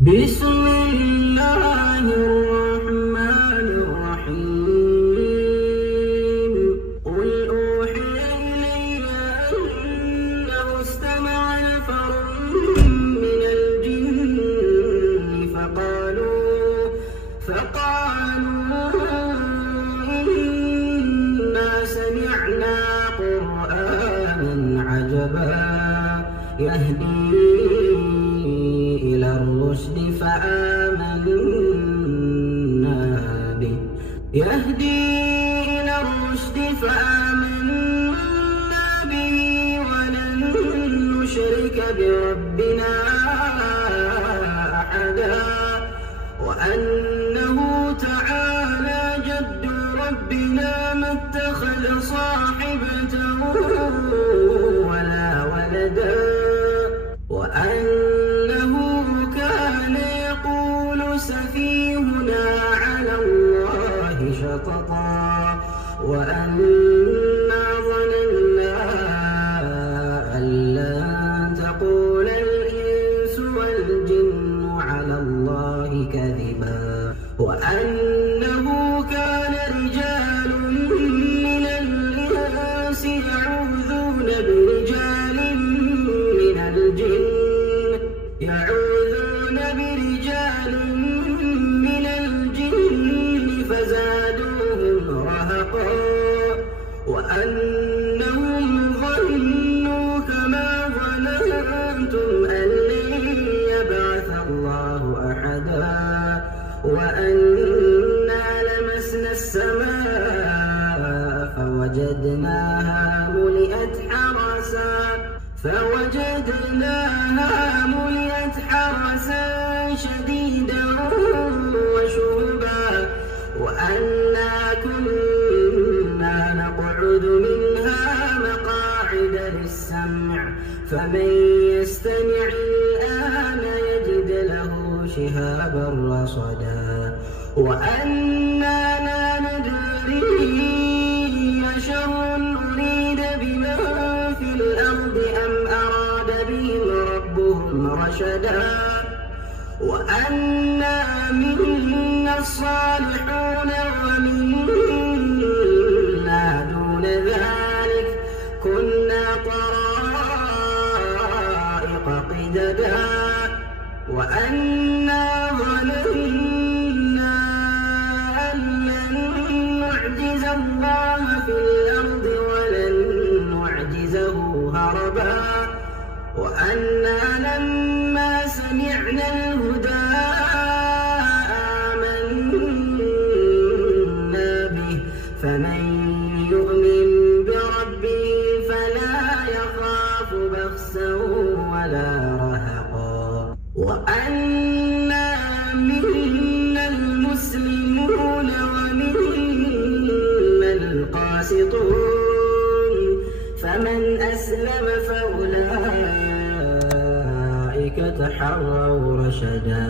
بسم الله الرحمن الرحيم. قل أوحي إلي أنه استمع نفر من الجن فقالوا إنا سمعنا قرآنا عجبا يهدي إلى الرشد فآمنا به ولن نشرك بربنا أحدا وأنه تعالى جد ربنا ما اتخذ صاحبة ولا ولدا وأنه كان يقول سفيهنا على الله شططا وأنا ظننا أن لن تقول الإنس والجن على الله كذبا وأنه كان رجال من الإنس يعوذون برجال من الجن فزادوهم رهقا وأنهم ظنوا كما ظننتم أن لن يبعث الله أحدا وأنا لمسنا السماء فوجدناها ملئت حرسا شديدا وشهبا وأنا كنا نقعد منها مقاعد للسمع فمن يستمع الآن يجد له شهابا رصدا وأنا لا ندري أشر أريد بمن في الأرض أم أراد بهم ربهم رشدا وأنا منا الصالحون ومنا دون ذلك كنا طرائق قددا وأنا ظننا أن لن نعجز الله في الأرض ولن نعجزه هربا وأنا لما سمعنا الهدى آمنا به فمن يؤمن بربه فلا يخاف بخسا ولا رهقا وأنا منا المسلمون ومنا القاسطون فمن أسلم فأولئك تحروا رشدا